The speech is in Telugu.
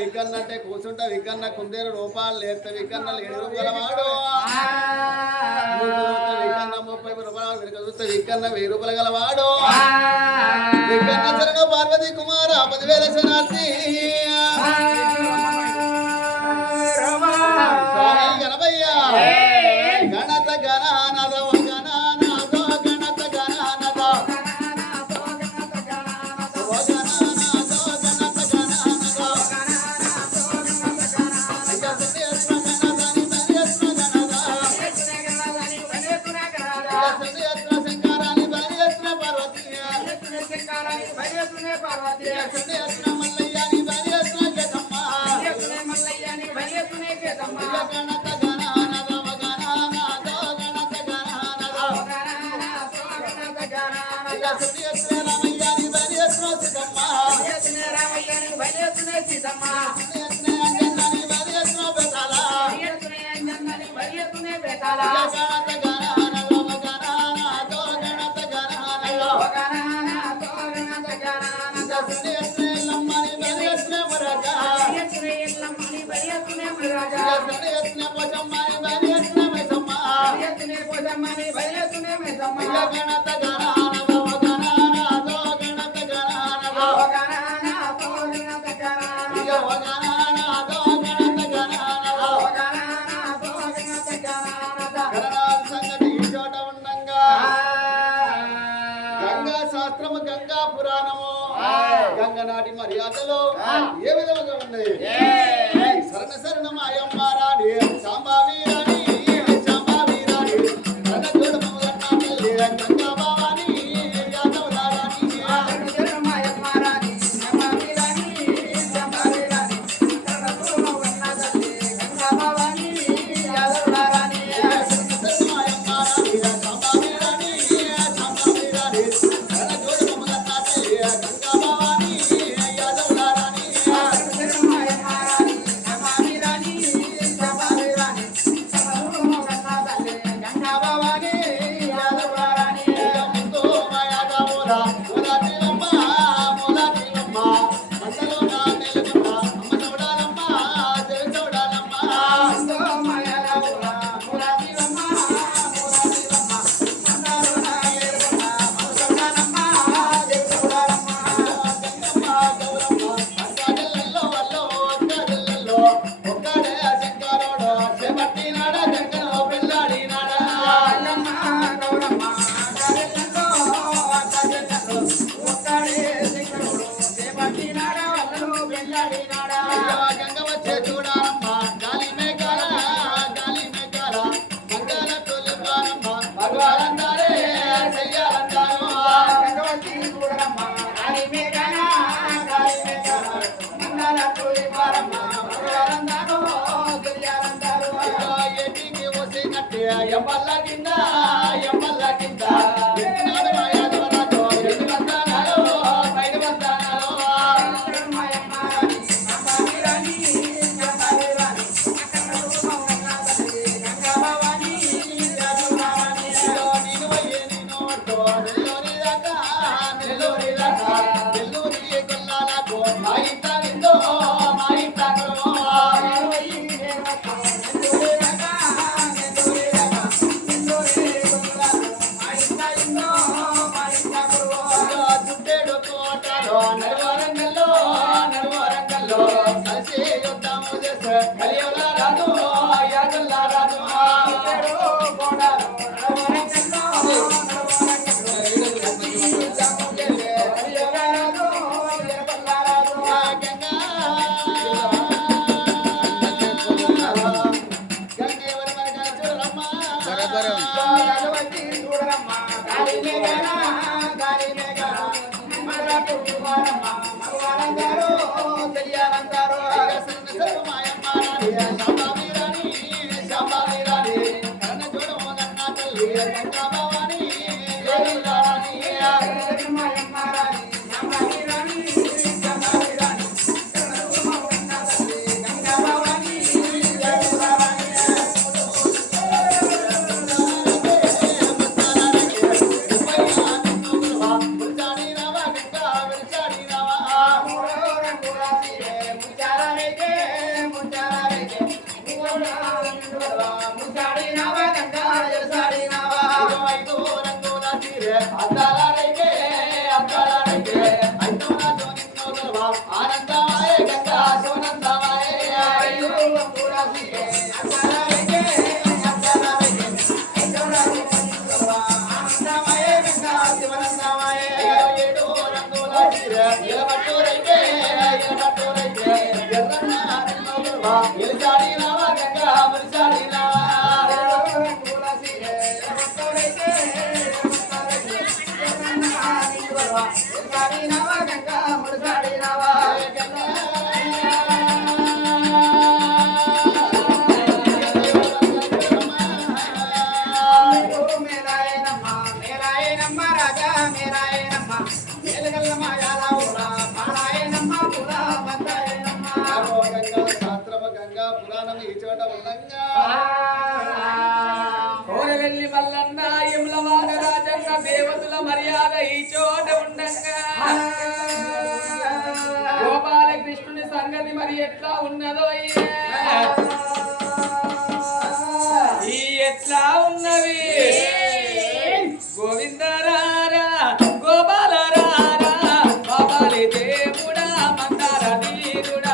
వికన్నంటే కూర్చుంటా వికన్న కుందేరు రూపాయలు లేత వికన్నలు 7 రూపాయల వాడు వికన్న 30 రూపాయలు వికన్న 1000 రూపాయలు గలవాడు వికన్న చరణ పార్వతి కుమార 10,000 శనార్థి స్వామి గణపయ్య గణత గణానద గంగనాటి మర్యాదలో ఏ విధంగా ఉన్నాయి శరణ శరణ మాయమ్మారాణి సాంబావి రాణి సాంబావి రాణి రథగోడ మమగన్నాలి గంగా భవాని యాదవ రాణి శరణ మాయమ్మారాణి సాంబావి రాణి సాంబావి రాణి రథగోడ మమగన్నాలి గంగా భవాని యాదవ రాణి శరణ మాయమ్మారాణి సాంబావి రాణి సాంబావి రాణి రథగోడ మమగన్నాలి గంగా భవాని గంగ వచ్చే చూడాలమ్మ గాలి మేఘాల మంగళ తొలిపారమ్మ భగవానందారే చెయ్యాలంటారు ఎటికి వసినట్టే ఎమ్మల్ల కింద ఎత్తినాడు మా యాదవరాజు ఎన్ని వందనాలు బయట వందనాలు నడువరంగల్లో కలిసి యుద్ధము చేస్తే కలియుగ రాజు యాగల్ల రాజు ఆనందమాయే గంగా సోనందమాయే ఏడు రంగుల ఎలబట్టూరైతే ఎల్చాడినావా గంగా మురిచాడినావా గంగా పురాణం ఈ చోట ఉండంగా కోరవెల్లి మల్లన్న యములవాడ రాజన్న దేవతల మర్యాద ఈ చోట ఉండంగా గోపాలకృష్ణుని సంగతి మరి ఎట్లా ఉన్నదో ఈ ఎట్లా ఉన్నవి గోవిందరారా గోపాలరారా బాబాలి దేవుడా మందార